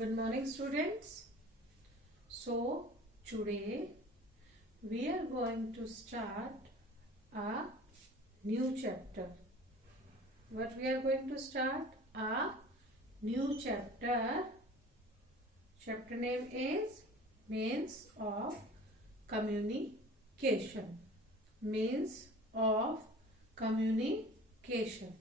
Good morning, students. So today we are going to start a new chapter. What we are going to start? A new chapter. Chapter name is Means of Communication. Means of Communication.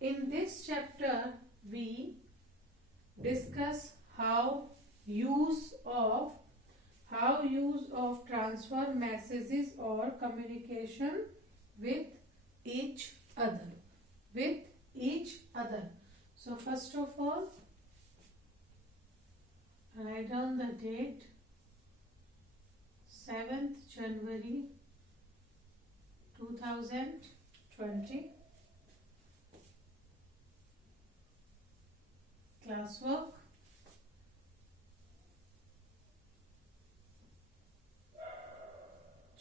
In this chapter we discuss how use of transfer messages or communication with each other. So first of all, write down the date 7th January 2020. Classwork.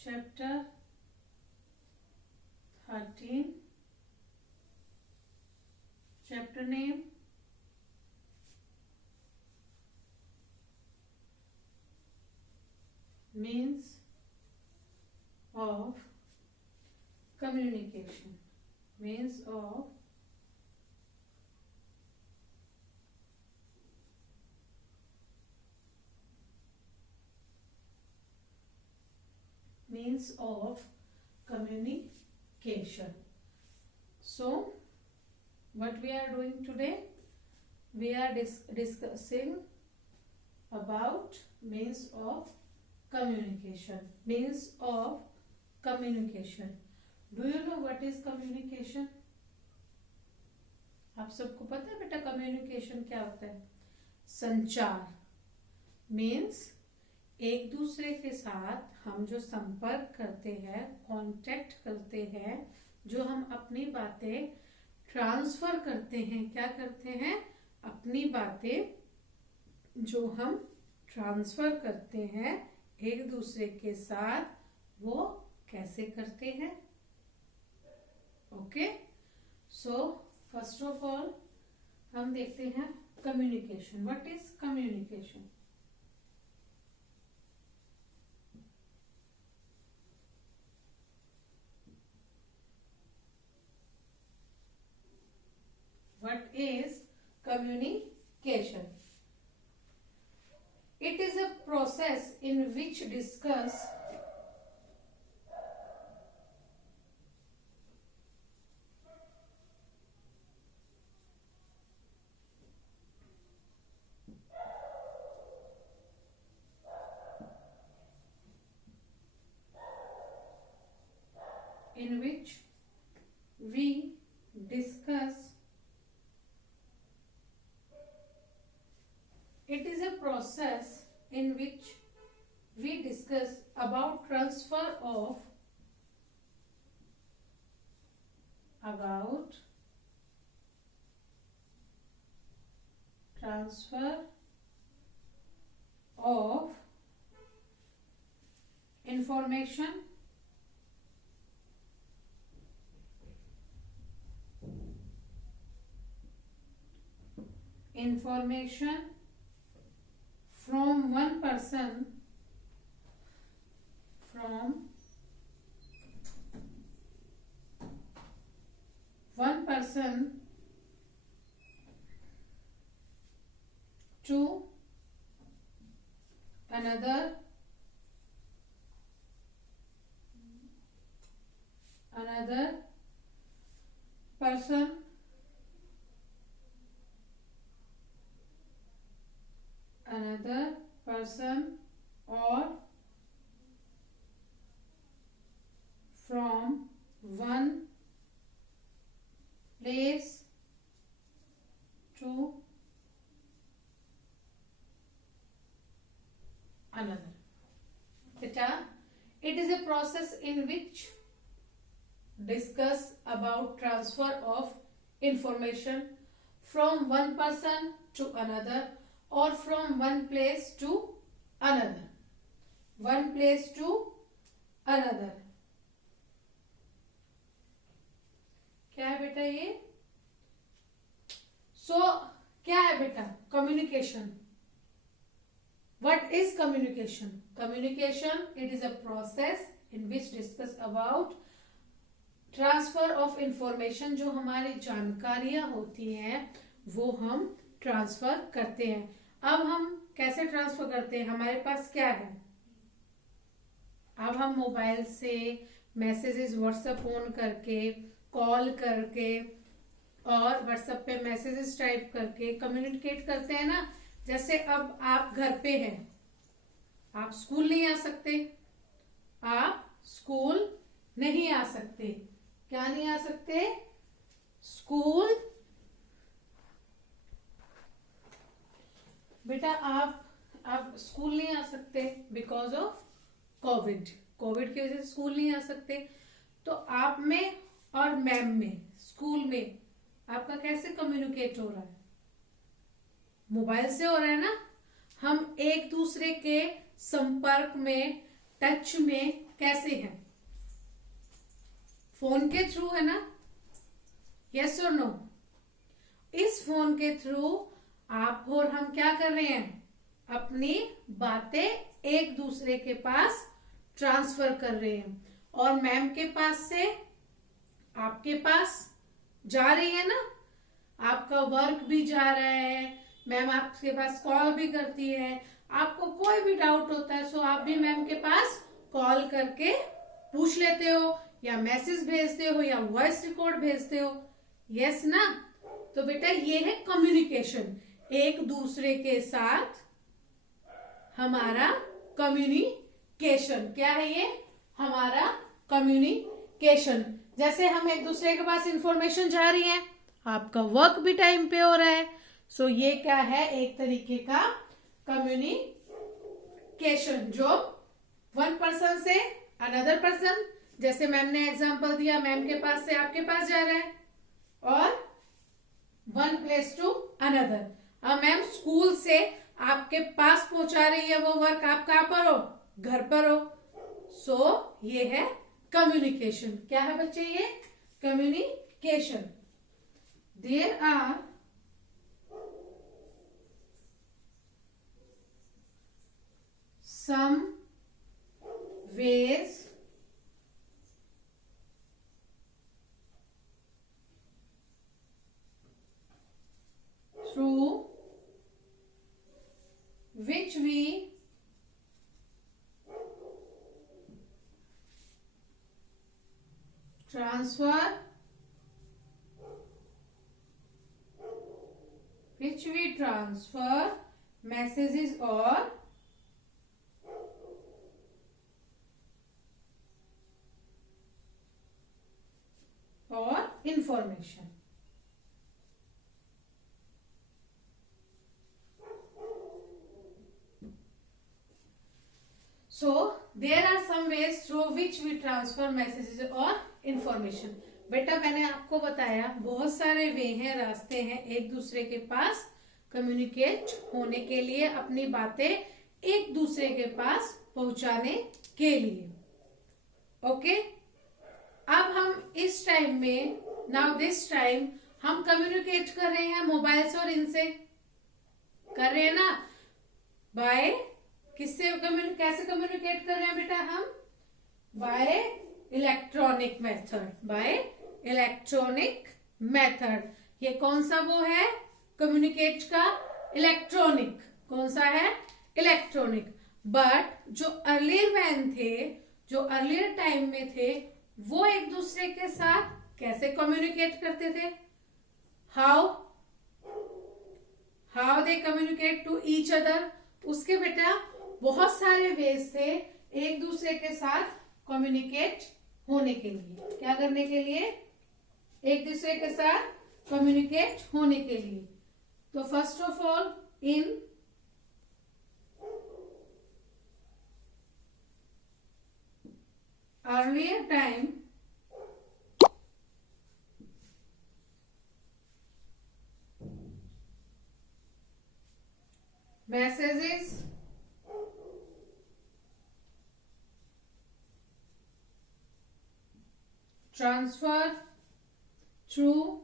Chapter 13. Chapter name Means of Communication. Means of communication. So what we are doing today, we are discussing about means of communication. Means of communication. Do you know what is communication? आप सबको पता है बेटा कम्युनिकेशन क्या होता है? संचार. मीन्स एक दूसरे के साथ हम जो संपर्क करते हैं, कांटेक्ट करते हैं, जो हम अपनी बातें ट्रांसफर करते हैं. क्या करते हैं? अपनी बातें जो हम ट्रांसफर करते हैं एक दूसरे के साथ, वो कैसे करते हैं? Okay. So first of all हम देखते हैं communication. What is communication? What is communication? It is a process in which discuss we discuss. It is a process in which we discuss about transfer of information from one person to another person or from one place to another. Beta, it is a process in which discuss about transfer of information from one person to another or from one place to another. क्या है बेटा ये? सो क्या है बेटा? communication. What is communication? Communication, it is a process in which discuss about transfer of information. जो हमारी जानकारियां होती हैं वो हम ट्रांसफर करते हैं. अब हम कैसे ट्रांसफर करते हैं? हमारे पास क्या है? अब हम मोबाइल से मैसेजेस व्हाट्सएप ऑन करके, कॉल करके और व्हाट्सएप पे मैसेजेस टाइप करके कम्युनिकेट करते हैं ना. जैसे अब आप घर पे हैं, आप स्कूल नहीं आ सकते. आप स्कूल नहीं आ सकते. क्या नहीं आ सकते? स्कूल. बेटा आप स्कूल नहीं आ सकते बिकॉज ऑफ कोविड. कोविड की वजह से स्कूल नहीं आ सकते. तो आप में और मैम में स्कूल में आपका कैसे कम्युनिकेट हो रहा है? मोबाइल से हो रहा है ना. हम एक दूसरे के संपर्क में, टच में कैसे हैं? फोन के थ्रू है ना. यस और नो? इस फोन के थ्रू आप और हम क्या कर रहे हैं? अपनी बातें एक दूसरे के पास ट्रांसफर कर रहे हैं. और मैम के पास से आपके पास जा रही है ना. आपका वर्क भी जा रहा है, मैम आपके पास कॉल भी करती है. आपको कोई भी डाउट होता है सो आप भी मैम के पास कॉल करके पूछ लेते हो, या मैसेज भेजते हो, या वॉइस रिकॉर्ड भेजते हो. यस ना. तो बेटा ये है कम्युनिकेशन. एक दूसरे के साथ हमारा कम्युनिकेशन. क्या है ये? हमारा कम्युनिकेशन. जैसे हम एक दूसरे के पास इंफॉर्मेशन जा रही है, आपका वर्क भी टाइम पे हो रहा है. सो ये क्या है? एक तरीके का कम्युनिकेशन जो वन पर्सन से अनदर पर्सन, जैसे मैम ने एग्जांपल दिया, मैम के पास से आपके पास जा रहा है, और वन प्लेस टू अनदर. अब मैम स्कूल से आपके पास पहुंचा रही है वो वर्क. आप कहां पर हो? घर पर हो. सो ये है कम्युनिकेशन. क्या है बच्चे? ये communication. There are some ways through which we transfer messages or information. So there are some ways through which we transfer messages or information. बेटा मैंने आपको बताया बहुत सारे वे हैं, रास्ते हैं एक दूसरे के पास कम्युनिकेट होने के लिए, अपनी बातें एक दूसरे के पास पहुंचाने के लिए. ओके. अब हम इस टाइम में, नाउ दिस टाइम, हम कम्युनिकेट कर रहे हैं मोबाइल से और इनसे कर रहे हैं ना. बाय किससे कैसे कम्युनिकेट कर रहे हैं बेटा? हम bye electronic method. Bye electronic method. ये कौन सा वो है कम्युनिकेट का? इलेक्ट्रॉनिक. कौन सा है? इलेक्ट्रॉनिक. बट जो अर्लियर मैन थे, जो अर्लियर टाइम में थे, वो एक दूसरे के साथ कैसे कम्युनिकेट करते थे? How they communicate to each other. उसके बेटा बहुत सारे वेज थे एक दूसरे के साथ कम्युनिकेट होने के लिए. क्या करने के लिए? एक दूसरे के साथ कम्युनिकेट होने के लिए. तो first of all, in earlier time messages transfer through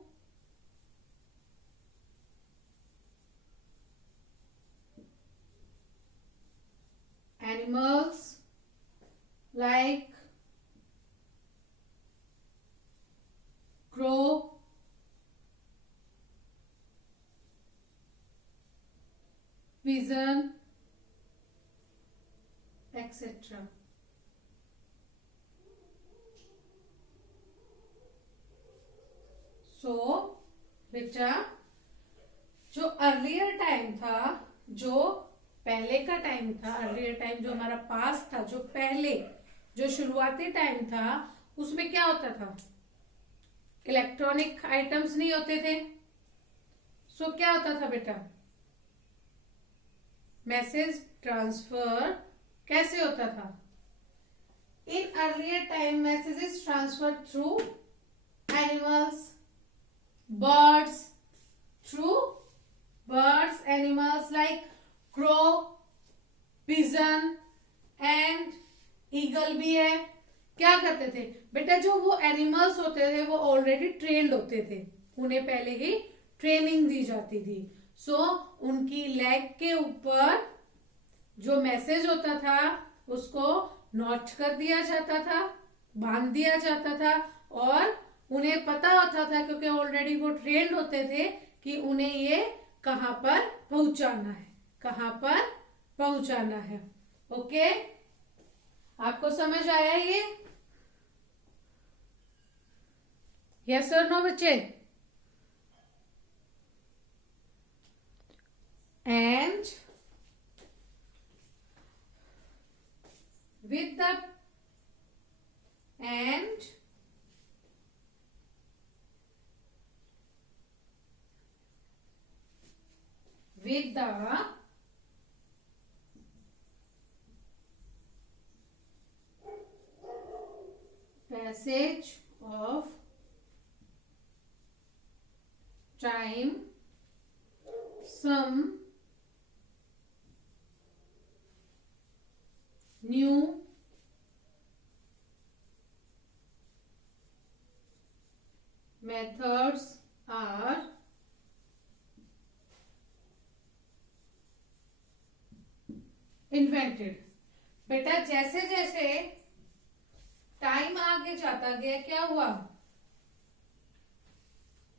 animals like crow, pigeon, etc. सो बेटा जो अर्लियर टाइम था, जो पहले का टाइम था, अर्लियर टाइम जो हमारा पास था, जो पहले जो शुरुआती टाइम था, उसमें क्या होता था? इलेक्ट्रॉनिक आइटम्स नहीं होते थे। सो क्या होता था बेटा? मैसेज ट्रांसफर कैसे होता था? In earlier time messages transfer through animals, birds, through birds, animals like crow, pigeon and eagle भी है। क्या करते थे बेटा? जो वो एनिमल्स होते थे वो ऑलरेडी ट्रेंड होते थे, उन्हें पहले ही ट्रेनिंग दी जाती थी। सो उनकी लेग के ऊपर जो मैसेज होता था उसको नोट कर दिया जाता था, बांध दिया जाता था, और उन्हें पता होता था क्योंकि ऑलरेडी वो ट्रेंड होते थे कि उन्हें ये कहां पर पहुंचाना है, कहां पर पहुंचाना है। ओके, आपको समझ आया ये? यस और नो बच्चे? And with the and with the passage of time, some new methods are invented। बेटा जैसे जैसे टाइम आगे जाता गया, क्या हुआ?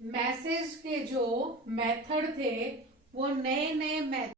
मैसेज के जो मेथड थे वो नए नए मेथड